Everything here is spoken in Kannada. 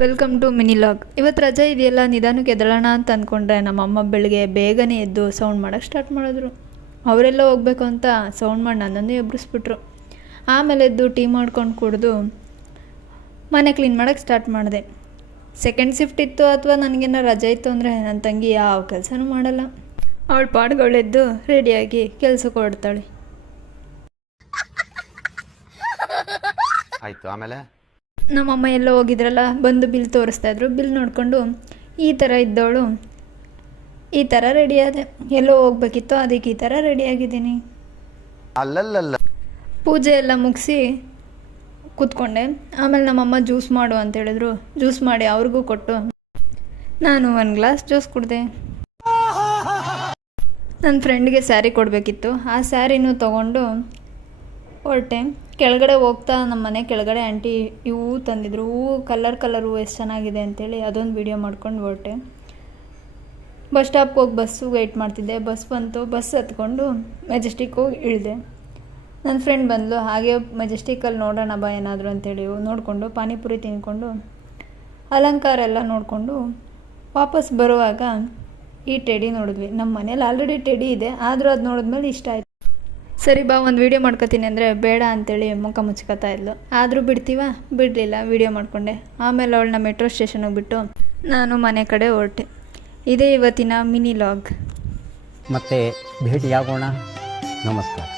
Welcome to mini log. ಇವತ್ತು ರಜೆ ಇದೆಯಲ್ಲ, ನಿಧಾನಕ್ಕೆ ಎದ್ದೇಳೋಣ ಅಂತ ಅಂದ್ಕೊಂಡ್ರೆ ನಮ್ಮಮ್ಮ ಬೆಳಗ್ಗೆ ಬೇಗನೆ ಎದ್ದು ಸೌಂಡ್ ಮಾಡೋಕ್ಕೆ ಸ್ಟಾರ್ಟ್ ಮಾಡಿದ್ರು. ಅವರೆಲ್ಲ ಹೋಗ್ಬೇಕು ಅಂತ ಸೌಂಡ್ ಮಾಡಿ ನನ್ನನ್ನು ಎಬ್ಬರಿಸ್ಬಿಟ್ರು. ಆಮೇಲೆ ಎದ್ದು ಟೀ ಮಾಡ್ಕೊಂಡು ಕುಡಿದು ಮನೆ ಕ್ಲೀನ್ ಮಾಡೋಕ್ಕೆ ಸ್ಟಾರ್ಟ್ ಮಾಡಿದೆ. ಸೆಕೆಂಡ್ ಶಿಫ್ಟ್ ಇತ್ತು ಅಥವಾ ನನಗೇನೋ ರಜೆ ಇತ್ತು ಅಂದರೆ ನನ್ನ ತಂಗಿ ಯಾವ ಕೆಲಸನೂ ಮಾಡಲ್ಲ. ಅವಳ ಪಾಡ್ಗಳೆದ್ದು ರೆಡಿಯಾಗಿ ಕೆಲಸಕ್ಕೆ ಹೊರಡ್ತಾಳೆ. ಆಯಿತು. ಆಮೇಲೆ ನಮ್ಮಮ್ಮ ಎಲ್ಲೋ ಹೋಗಿದ್ರಲ್ಲ, ಬಂದು ಬಿಲ್ ತೋರಿಸ್ತಾಯಿದ್ರು. ಬಿಲ್ ನೋಡಿಕೊಂಡು ಈ ಥರ ಇದ್ದವಳು ಈ ಥರ ರೆಡಿ ಆದೆ. ಎಲ್ಲೋ ಹೋಗ್ಬೇಕಿತ್ತು, ಅದಕ್ಕೆ ಈ ಥರ ರೆಡಿಯಾಗಿದ್ದೀನಿ. ಅಲ್ಲಲ್ಲ ಪೂಜೆ ಎಲ್ಲ ಮುಗಿಸಿ ಕೂತ್ಕೊಂಡೆ. ಆಮೇಲೆ ನಮ್ಮಮ್ಮ ಜ್ಯೂಸ್ ಮಾಡು ಅಂತ ಹೇಳಿದ್ರು. ಜ್ಯೂಸ್ ಮಾಡಿ ಅವ್ರಿಗೂ ಕೊಟ್ಟು ನಾನು ಒಂದು ಗ್ಲಾಸ್ ಜ್ಯೂಸ್ ಕುಡಿದೆ. ನನ್ನ ಫ್ರೆಂಡ್ಗೆ ಸ್ಯಾರಿ ಕೊಡಬೇಕಿತ್ತು. ಆ ಸ್ಯಾರಿನೂ ತೊಗೊಂಡು ಹೊರಟೆ. ಕೆಳಗಡೆ ಹೋಗ್ತಾ ನಮ್ಮ ಮನೆ ಕೆಳಗಡೆ ಆಂಟಿ ಇವು ತಂದಿದ್ರು. ಹೂವು ಕಲರ್ ಹೂವು ಎಷ್ಟು ಚೆನ್ನಾಗಿದೆ ಅಂತೇಳಿ ಅದೊಂದು ವೀಡಿಯೋ ಮಾಡ್ಕೊಂಡು ಹೊರಟೆ. ಬಸ್ ಸ್ಟಾಪ್ಗೆ ಹೋಗಿ ಬಸ್ಸು ವೆಯ್ಟ್ ಮಾಡ್ತಿದ್ದೆ. ಬಸ್ ಬಂತು. ಬಸ್ ಹತ್ಕೊಂಡು ಮೆಜೆಸ್ಟಿಕ್ ಹೋಗಿ ಇಳಿದೆ. ನನ್ನ ಫ್ರೆಂಡ್ ಬಂದಳು. ಹಾಗೆ ಮೆಜೆಸ್ಟಿಕಲ್ಲಿ ನೋಡೋಣ ಬಾ ಏನಾದರೂ ಅಂತೇಳಿ ನೋಡಿಕೊಂಡು ಪಾನಿಪುರಿ ತಿಂದ್ಕೊಂಡು ಅಲಂಕಾರ ಎಲ್ಲ ನೋಡಿಕೊಂಡು ವಾಪಸ್ ಬರುವಾಗ ಈ ಟೆಡಿ ನೋಡಿದ್ವಿ. ನಮ್ಮ ಮನೇಲಿ ಆಲ್ರೆಡಿ ಟೆಡಿ ಇದೆ, ಆದರೂ ಅದು ನೋಡಿದ್ಮೇಲೆ ಇಷ್ಟ ಆಯಿತು. ಸರಿ ಬಾ ಒಂದು ವೀಡಿಯೋ ಮಾಡ್ಕೊತೀನಿ ಅಂದರೆ ಬೇಡ ಅಂಥೇಳಿ ಮುಖ ಮುಚ್ಕೋತಾ ಇದ್ಲು. ಆದರೂ ಬಿಡಲಿಲ್ಲ, ವೀಡಿಯೋ ಮಾಡಿಕೊಂಡೆ. ಆಮೇಲೆ ಅವಳನ್ನ ಮೆಟ್ರೋ ಸ್ಟೇಷನಿಗೆ ಬಿಟ್ಟು ನಾನು ಮನೆ ಕಡೆ ಹೊರಟೆ. ಇದೇ ಇವತ್ತಿನ ಮಿನಿ ಲಾಗ್. ಮತ್ತೆ ಭೇಟಿಯಾಗೋಣ. ನಮಸ್ಕಾರ.